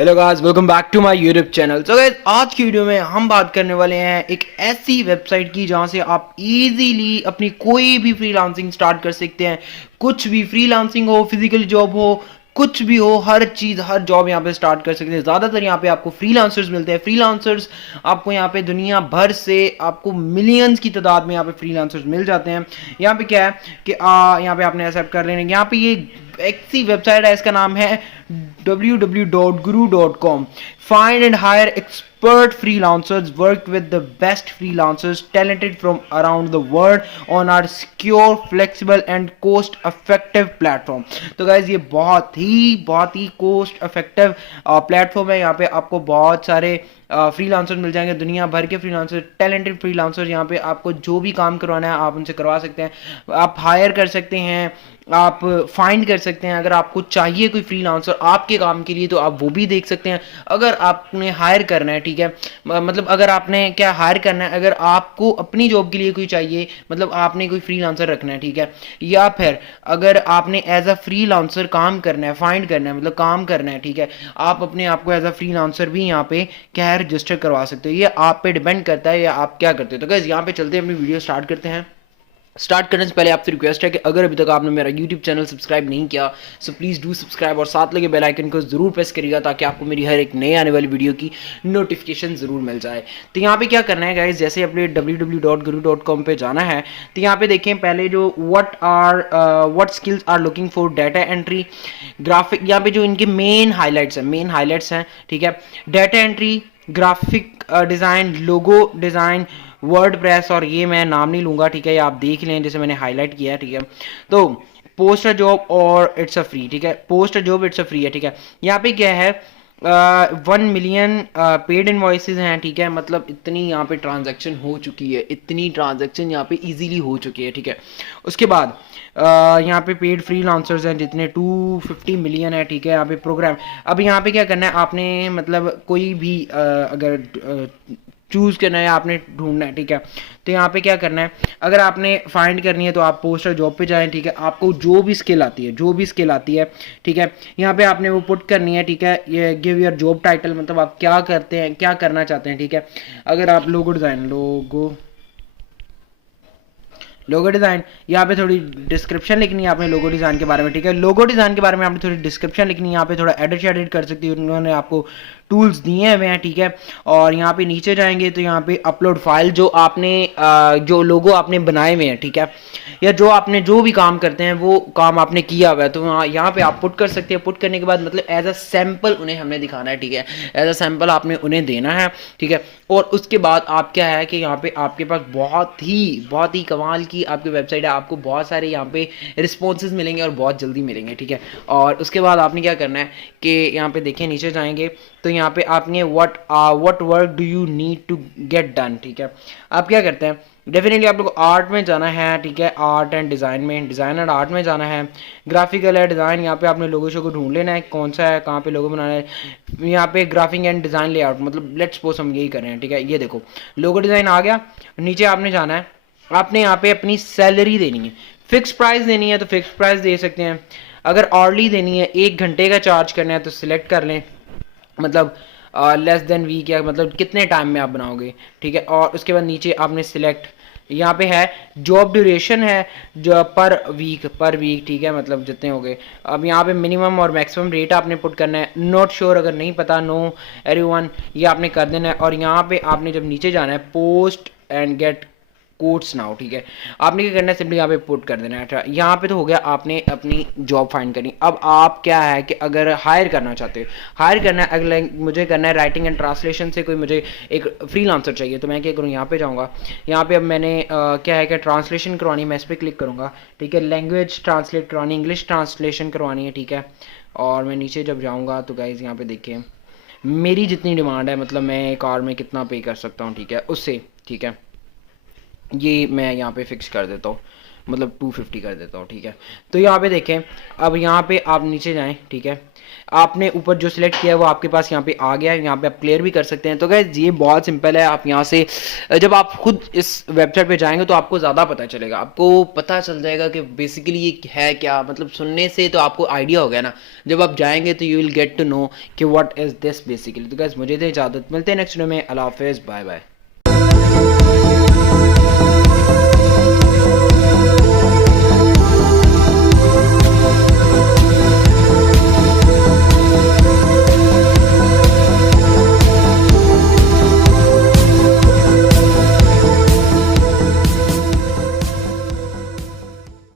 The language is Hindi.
Hello guys, welcome back to my YouTube channel. So guys, आज की वीडियो में हम बात करने वाले हैं एक ऐसी वेबसाइट की जहां से आप इजीली अपनी कोई भी फ्रीलांसिंग स्टार्ट कर सकते हैं। कुछ भी फ्रीलांसिंग हो, फिजिकल जॉब हो, कुछ भी हो, हर चीज़ हर जॉब यहाँ पे स्टार्ट कर सकते हैं। ज़्यादातर यहाँ पे आपको फ्रीलांसर्स मिलते हैं। फ्रीलांसर्स आपको यहाँ पे दुनिया भर से आपको मिलियंस की तादाद में यहाँ पे फ्रीलांसर्स मिल जाते हैं। यहाँ पे क्या है कि यहाँ पे आपने एक्सेप्ट कर लेना। यहाँ पे ये ऐसी वेबसाइट है, इसका नाम है www.guru.com। Find and hire expert freelancers, work with the best freelancers talented from around the world on our secure, flexible and cost effective platform। तो गाइज, ये बहुत ही कोस्ट इफेक्टिव प्लेटफॉर्म है। यहाँ पे आपको बहुत सारे फ्रीलांसर मिल जाएंगे, दुनिया भर के फ्रीलांसर, टैलेंटेड फ्रीलांसर। यहाँ पे आपको जो भी काम करवाना है आप उनसे करवा सकते हैं। आप हायर कर सकते हैं, आप फाइंड कर सकते हैं। अगर आपको चाहिए कोई फ्रीलांसर आपके काम के लिए तो आप वो भी देख सकते हैं। अगर आपने हायर करना है, ठीक है, मतलब अगर आपने क्या हायर करना है, अगर आपको अपनी जॉब के लिए कोई चाहिए, मतलब आपने कोई फ्रीलांसर रखना है, ठीक है, या फिर अगर आपने एज अ फ्रीलांसर काम करना है, फाइंड करना है, मतलब काम करना है, ठीक है, आप अपने आप को एज अ फ्रीलांसर भी यहाँ पे क्या है रजिस्टर करवा सकते हो। ये आप पे डिपेंड करता है या आप क्या करते हो। तो गाइस, यहाँ पे चलते हैं, अपनी वीडियो स्टार्ट करते हैं। स्टार्ट करने से पहले आपसे रिक्वेस्ट है कि अगर अभी तक आपने मेरा यूट्यूब चैनल सब्सक्राइब नहीं किया सो प्लीज़ डू सब्सक्राइब और साथ लगे बेल आइकन को ज़रूर प्रेस करिएगा ताकि आपको मेरी हर एक नए आने वाली वीडियो की नोटिफिकेशन ज़रूर मिल जाए। तो यहाँ पे क्या करना है गाइस, जैसे अपने www.guru.com पे जाना है तो यहाँ पे देखें पहले जो what skills are looking for data entry graphic. यहाँ पे जो इनके मेन हाईलाइट्स हैं, ठीक है, data entry, graphic design, logo design, WordPress, और ये मैं नाम नहीं लूँगा, ठीक है, ये आप देख लें जैसे मैंने हाईलाइट किया है, ठीक है। तो पोस्ट अ जॉब और इट्स अ फ्री, ठीक है, post a job it's a free है, ठीक है। यहाँ पे क्या है 1 मिलियन पेड इनवॉइसेज हैं, ठीक है, मतलब इतनी यहाँ पे ट्रांजैक्शन हो चुकी है, इतनी ट्रांजैक्शन यहाँ पे इजीली हो चुकी है, ठीक है। उसके बाद यहाँ पे पेड फ्रीलांसर्स हैं जितने 250 मिलियन है, ठीक है। यहाँ पे प्रोग्राम, अब यहाँ पे क्या करना है आपने, मतलब कोई भी अगर चूज़ करना है, आपने ढूंढना है, ठीक है। तो यहाँ पे क्या करना है, अगर आपने फाइंड करनी है तो आप पोस्टर जॉब पे जाएं, ठीक है। आपको जो भी स्किल आती है, ठीक है, यहाँ पे आपने वो पुट करनी है, ठीक है। ये गिव योर जॉब टाइटल, मतलब आप क्या करते हैं, क्या करना चाहते हैं, ठीक है। अगर आप लोगो डिज़ाइन, यहाँ पे थोड़ी डिस्क्रिप्शन लिखनी है आपने लोगो डिज़ाइन के बारे में, ठीक है। लोगो डिज़ाइन के बारे में आपने थोड़ी डिस्क्रिप्शन लिखनी है, यहाँ पे थोड़ा एडिट कर सकती है, उन्होंने आपको टूल्स दिए हुए हैं, ठीक है। और यहाँ पे नीचे जाएंगे तो यहाँ पे अपलोड फाइल, जो आपने जो लोगो आपने बनाए हुए हैं, ठीक है, या जो भी काम करते हैं वो काम आपने किया हुआ है, तो यहाँ पे आप पुट कर सकते हैं। पुट करने के बाद मतलब एज अ सैम्पल उन्हें हमने दिखाना है, ठीक है, एज अ सैम्पल आपने उन्हें देना है, ठीक है। और उसके बाद आप क्या है कि यहाँ पे आपके पास बहुत ही कमाल की आपकी वेबसाइट है, आपको बहुत सारे यहाँ पे रिस्पॉन्सेज मिलेंगे और बहुत जल्दी मिलेंगे, ठीक है। और उसके बाद आपने क्या करना है कि यहाँ पे देखिए नीचे जाएंगे तो यहाँ पे आपने what work do you need to get done, ठीक है। आप क्या करते हैं, डेफिनेटली आप लोग आर्ट में जाना है, ठीक है, आर्ट एंड डिज़ाइन में, डिज़ाइन एंड आर्ट में जाना है। ग्राफिकल है डिज़ाइन, यहाँ पे आपने लोगो शो को ढूंढ लेना है कौन सा है, कहाँ पे लोगो बनाना है। यहाँ पे ग्राफिक एंड डिज़ाइन लेआउट, मतलब लेट्स सपोज हम यही कर रहे हैं, ठीक है। ये देखो लोगो डिज़ाइन आ गया। नीचे आपने जाना है, आपने यहाँ पे अपनी सैलरी देनी है, फिक्स प्राइस देनी है तो फिक्स प्राइस दे सकते हैं। अगर ऑर्ली देनी है, 1 घंटे का चार्ज करना है तो सिलेक्ट कर लें, मतलब लेस देन वीक, या मतलब कितने टाइम में आप बनाओगे, ठीक है। और उसके बाद नीचे आपने सिलेक्ट, यहाँ पे है जॉब ड्यूरेशन है जो पर वीक, ठीक है, मतलब जितने हो गए। अब यहाँ पे मिनिमम और मैक्सिमम रेट आपने पुट करना है। नॉट श्योर, अगर नहीं पता, नो एवरीवन, ये आपने कर देना है। और यहाँ पे आपने जब नीचे जाना है post and get quotes now, ठीक है, आपने क्या करना है, सिंपली यहाँ पे पुट कर देना है। अच्छा, यहाँ पे तो हो गया, आपने अपनी जॉब फाइंड करनी। अब आप क्या है कि अगर हायर करना चाहते हो, हायर करना है, अगले मुझे करना है राइटिंग एंड ट्रांसलेशन से कोई मुझे एक फ्रीलांसर चाहिए, तो मैं क्या करूँ, यहाँ पे जाऊँगा। यहाँ पे अब मैंने क्या है कि ट्रांसलेशन करवानी, मैं इस पर क्लिक करूँगा, ठीक है। लैंग्वेज ट्रांसलेट करवानी, इंग्लिश ट्रांसलेशन करवानी है, ठीक है। और मैं नीचे जब जाऊँगा तो गाइज़ यहाँ पे देखिए मेरी जितनी डिमांड है, मतलब मैं एक आवर में कितना पे कर सकता हूँ, ठीक है, उससे, ठीक है। ये मैं यहाँ पे फिक्स कर देता हूँ, मतलब 250 कर देता हूँ, ठीक है। तो यहाँ पे देखें, अब यहाँ पे आप नीचे जाएं, ठीक है। आपने ऊपर जो सिलेक्ट किया है वो आपके पास यहाँ पे आ गया है, यहाँ पे आप क्लियर भी कर सकते हैं। तो गाइस ये बहुत सिंपल है। आप यहाँ से जब आप खुद इस वेबसाइट पे जाएंगे तो आपको ज़्यादा पता चलेगा, आपको पता चल जाएगा कि बेसिकली ये है क्या। मतलब सुनने से तो आपको आइडिया हो गया ना, जब आप जाएंगे तो you will get to know कि व्हाट इज़ दिस बेसिकली। तो गाइस मुझे दे इजाज़त, मिलते हैं नेक्स्ट वीडियो में। अल्लाह हाफिज़, बाय बाय।